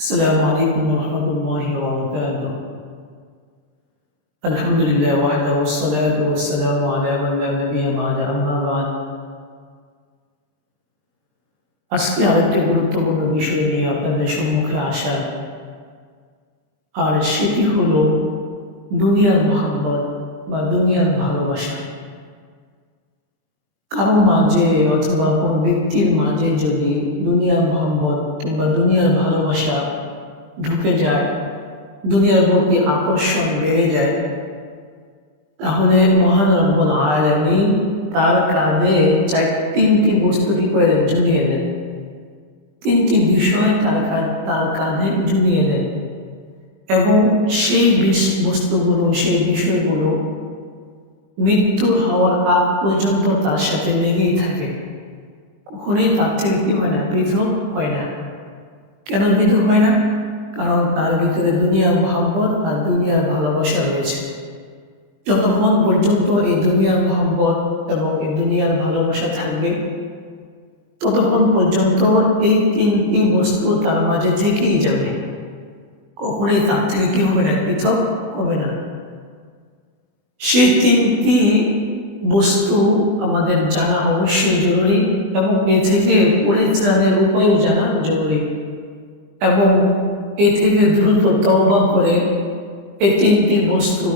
السلام عليكم ورحمة الله وبركاته الحمد لله وحده والصلاة والسلام على من لا نبي بعد أما بعد আজকে আরেকটি গুরুত্বপূর্ণ বিষয় নিয়ে আপনাদের সম্মুখে আসা আর সেটি হলো দুনিয়ার মোহাম্মত বা দুনিয়ার ভালোবাসা কারও মাঝে অথবা কোন ব্যক্তির মাঝে যদি দুনিয়ার মোহাম্মত কিংবা দুনিয়ার ভালোবাসা ঢুকে যায়, দুনিয়ার প্রতি আকর্ষণ বেড়ে যায়, তাহলে মহান রব্বুল আলামিন তার কাঁধে চার, তিনটি বস্তু কি করে ঝুলিয়ে দেন। তিনটি বিষয় তার তার কাঁধে ঝুলিয়ে দেন এবং সেই বস্তুগুলো, সেই বিষয়গুলো মৃত্যু হওয়ার আগ পর্যন্ত তার সাথে লেগেই থাকে। কখনোই তার থেকে কি হয় না, পৃথক হয় না। কেন পৃথক হয় না? কারণ তার ভিতরে দুনিয়ার মহাব্বত আর দুনিয়ার ভালোবাসা রয়েছে। যতক্ষণ পর্যন্ত এই দুনিয়ার মহাব্বত এবং এই দুনিয়ার ভালোবাসা থাকবে, ততক্ষণ পর্যন্ত এই তিনটি বস্তু তার মাঝে থেকেই যাবে। কখনোই তার থেকে কি হবে না, পৃথক হবে না। সেই তিনটি বস্তু আমাদের জানা অবশ্যই জরুরি এবং এ থেকে পরিত্রাণের উপায়ও জানা জরুরি। এবং এ থেকে দ্রুত তওবা করে এই তিনটি বস্তু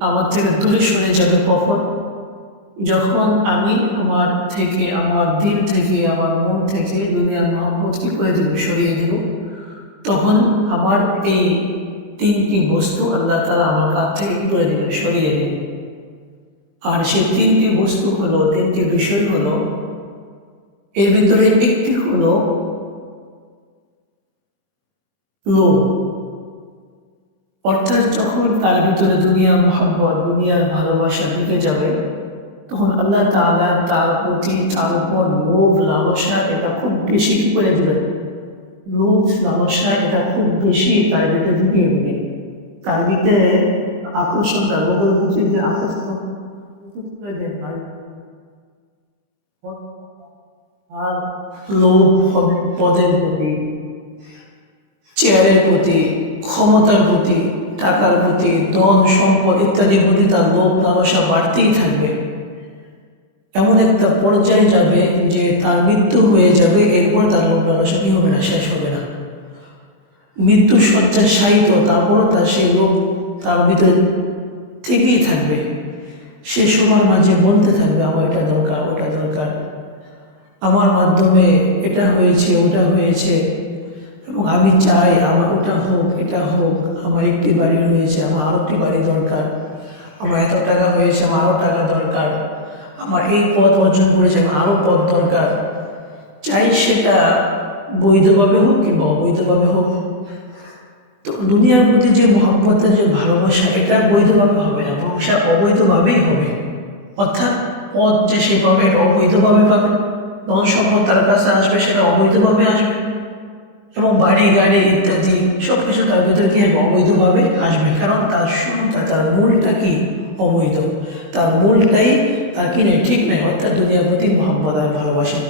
আমার থেকে দূরে সরে যাবে কখন? যখন আমি আমার থেকে, আমার দিল থেকে, আমার মন থেকে দুনিয়ার মহব্বত কি করে দেব সরিয়ে দেব? তখন আমার এই তিনটি বস্তু আল্লাহ তালা আমার কাছ থেকে কি করে দেবে সরিয়ে দেবে আর সেই তিনটি বস্তু হলো, তিনটি বিষয় হলো, এর ভিতরে একটি হলো লোভ। অর্থাৎ যখন তার ভিতরে দুনিয়ার মহাব্বত, দুনিয়ার ভালোবাসা ঢুকে যাবে, তখন আল্লাহ তাআলা তার প্রতি তার উপর লোভ লালসা এটা খুব বেশি করে দিলেন লোভ লালসা এটা খুব বেশি তার ভিতরে ঢুকিয়ে দেবে তার ভিতরে আকর্ষণটা বদল বুঝি যে আকর্ষণ করে দেন ভাই। আর লোভ পদের প্রতি, চেয়ারের প্রতি, ক্ষমতার প্রতি, টাকার প্রতি, ধন, সম্পদ ইত্যাদির প্রতি তার লোভ লালসা বাড়তেই থাকবে এমন একটা পর্যায়ে যাবে যে তার মৃত্যু হয়ে যাবে, এরপর তার লোভ লালসা কি হবে না, শেষ হবে না। মৃত্যু শয্যায় শায়িত তারপরও তার সেই রোগ তার ভিতরে থেকেই থাকবে। সে সময় মাঝে বলতে থাকবে, আমার এটা দরকার, ওটা দরকার। আমার মাধ্যমে এটা হয়েছে, ওটা হয়েছে। এবং আমি চাই আমার ওটা হোক, এটা হোক, আমার একটি বাড়ি হয়েছে আমার আরও একটি বাড়ি দরকার। আমার এত টাকা হয়েছে, আমার আরও টাকা দরকার। আমার এই পদ অর্জন করেছে, আমার আরও পদ দরকার। চাই সেটা বৈধভাবে হোক কিংবা অবৈধভাবে হোক। তো দুনিয়ার প্রতি যে মহাব্বতের যে ভালোবাসা, এটা বৈধভাবে হবে না সেটা অবৈধভাবেই হবে। অর্থাৎ পদ যে সে পাবে, এটা অবৈধভাবে পাবে। ধন সম্পদ তার কাছে আসবে, সেটা অবৈধভাবে আসবে। এবং বাড়ি, গাড়ি ইত্যাদি সব কিছু তার ভিতরে কি অবৈধভাবে আসবে। কারণ তার শুরুটা, তার মূলটা কি? অবৈধ। তার মূলটাই তার কি ঠিক নেই, অর্থাৎ দুনিয়ার প্রতি মহাব্বত আর ভালোবাসা।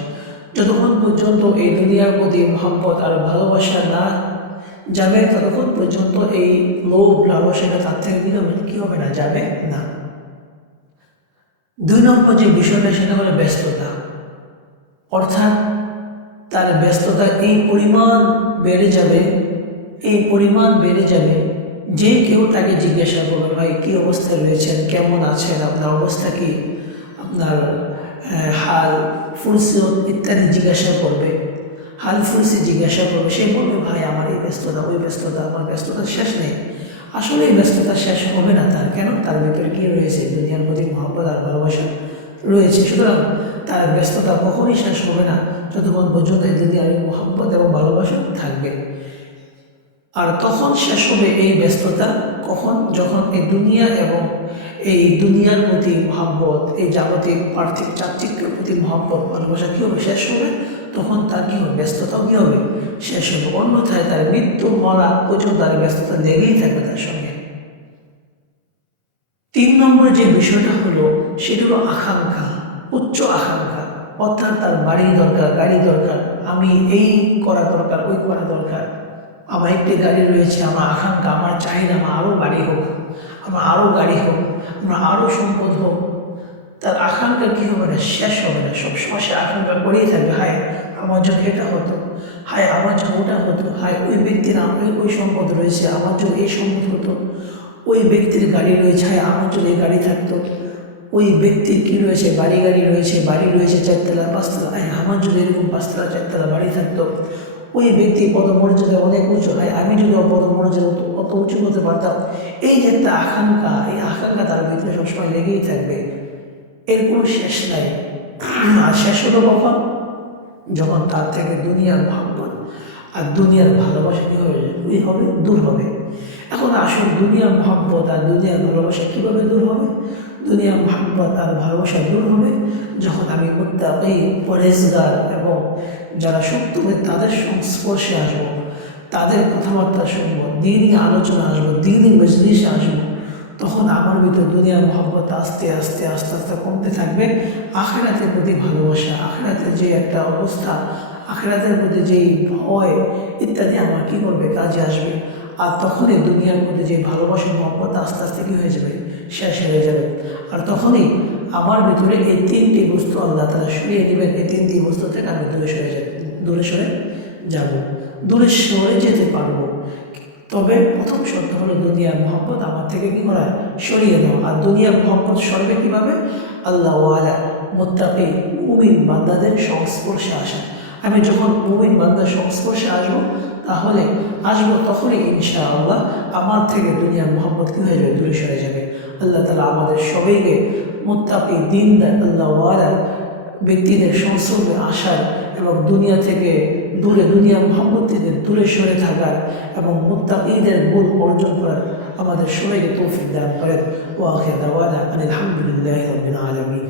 যতক্ষণ পর্যন্ত এই দুনিয়ার প্রতি মহাব্বত আর ভালোবাসা না যাবে, ততক্ষণ পর্যন্ত এই লোভ লালসাটা তার থেকে কি হবে কি হবে না যাবে? না। দুই নম্বর যে বিষয়টা, সেটা হলো ব্যস্ততা। অর্থাৎ তার ব্যস্ততা এই পরিমাণ বেড়ে যাবে, এই পরিমাণ বেড়ে যাবে যে কেউ তাকে জিজ্ঞাসা করবে, ভাই, কী অবস্থায় রয়েছেন? কেমন আছেন? আপনার অবস্থা কি? আপনার হাল ফুলসি ইত্যাদি জিজ্ঞাসা করবে। হাল ফুলসি জিজ্ঞাসা করবে, সে বলবে, ভাই, আমার এই ব্যস্ততা, ওই ব্যস্ততা, আমার ব্যস্ততা শেষ নেই। আসলে এই ব্যস্ততা শেষ হবে না তার। কেন? তার ভিতরে কী রয়েছে? দুনিয়ার প্রতি মহব্বত আর ভালোবাসা রয়েছে। সুতরাং তার ব্যস্ততা কখনই শেষ হবে না। যতক্ষণ পর্যন্ত এই দুনিয়ার মহব্বত এবং ভালোবাসা থাকবে। আর তখন শেষ হবে এই ব্যস্ততা, কখন? যখন এই দুনিয়া এবং এই দুনিয়ার প্রতি মহাব্বত, এই জাগতিক পার্থিব চাকচিক্যের প্রতি মহাব্বত, ভালোবাসা কী হবে? শেষ হবে। তখন তার কী হবে? ব্যস্ততাও কী হবে? শেষ হবে। অন্যথায় তার মৃত্যু মরা পর্যন্ত তার ব্যস্ততা লেগেই থাকবে তার সঙ্গে। তিন নম্বর যে বিষয়টা হলো, সেটা হলো আকাঙ্ক্ষা, উচ্চ আকাঙ্ক্ষা। অর্থাৎ তার বাড়ি দরকার গাড়ি দরকার, আমি এই করা দরকার, ওই করা দরকার। আমার একটি গাড়ি রয়েছে, আমার আকাঙ্ক্ষা, আমার চাহিদা, আমার আরও গাড়ি হোক, আমার আরও গাড়ি হোক, আমার আরও সম্পদ হোক, তার আকাঙ্ক্ষা কী হবে না? শেষ হবে না। সবসময় সে আকাঙ্ক্ষা করেই থাকবে। হায়, আমার জন্য এটা হতো। হায়, আমার জন্য ওটা হতো। হায়, ওই ব্যক্তির আমার ওই সম্পদ রয়েছে, আমার জন্য এই সম্পদ হতো। ওই ব্যক্তির গাড়ি রয়েছে, হায়, আমার জন্য এই গাড়ি থাকতো। ওই ব্যক্তির কী রয়েছে? বাড়ি, গাড়ি রয়েছে, বাড়ি রয়েছে, চারতলা, পাঁচতলা। হায়, আমার যদি এরকম পাঁচতলা, চারতলা বাড়ি থাকতো। ওই ব্যক্তি পদমর্যাদা অনেক উঁচু হয়, আমি যদি পদমর্যাদা অত উঁচু হতে পারতাম, এই যে একটা আকাঙ্ক্ষা, এই আকাঙ্ক্ষা তার ভিতরে সবসময় লেগেই থাকবে। এর কোনো শেষ নাই। আর শেষ হলো কখন? যখন তার থেকে দুনিয়ার মহাব্বত আর দুনিয়ার ভালোবাসা কী হবে? ওই হবে, দূর হবে। এখন আসল দুনিয়ার মহাব্বত আর দুনিয়ার ভালোবাসা কীভাবে দূর হবে? দুনিয়ার মহাব্বত আর ভালোবাসা দূর হবে যখন আমি মুত্তাকি পরেজগার এবং যারা সত্যকে তাদের সংস্পর্শে আসব, তাদের কথাবার্তা শুনব, দিনই আলোচনা আসব, দিনই মজলিসে আসব, তখন আমার ভিতর দুনিয়ার মহব্বত আস্তে আস্তে আস্তে আস্তে কমতে থাকবে। আখেরাতের প্রতি ভালোবাসা, আখেরাতের যে একটা অবস্থা, আখেরাতের প্রতি যেই ভয় ইত্যাদি আমার কী করবে? কাজে আসবে। আর তখনই দুনিয়ার মধ্যে যে ভালোবাসা, মহব্বত আস্তে আস্তে কী হয়ে যাবে? শেষ হয়ে যাবে। আর তখনই আমার ভিতরে এই তিনটি বস্তু আল্লাহ তারা সরিয়ে দেবেন। এই তিনটি বস্তু থেকে আমি দূরে সরে যাব দূরে সরে যাব। দূরে সরে যেতে পারব। তবে প্রথম শর্ত হলো দুনিয়ার মহব্বত আমার থেকে কী করা? সরিয়ে দেওয়া আর দুনিয়ার মহব্বত সরবে কীভাবে? আল্লাহ ওয়ালা মোত্তাকি মুমিন বান্দাদের সংস্পর্শে আসা। আমি যখন মুমিন বান্দার সংস্পর্শে আসব তাহলে আসব তখনই ইনশা আল্লাহ আমার থেকে দুনিয়ার মহব্বত কী হয়ে যাবে? দূরে সরে যাবে। আল্লাহ তালা আমাদের সবাইকে মোত্তাকি দিনদার আল্লাহ ওয়ালা ব্যক্তিদের সংস্রবে আসার এবং দুনিয়া থেকে দূরে দুনিয়া মোহাম্মদ থেকে দূরে সরে থাকার এবং মুত্তাকিদের গুণ অর্জন করার আমাদের সবাইকে তৌফিক দান করেন। ও দাওয়ানা আলহামদুলিল্লাহ আলমী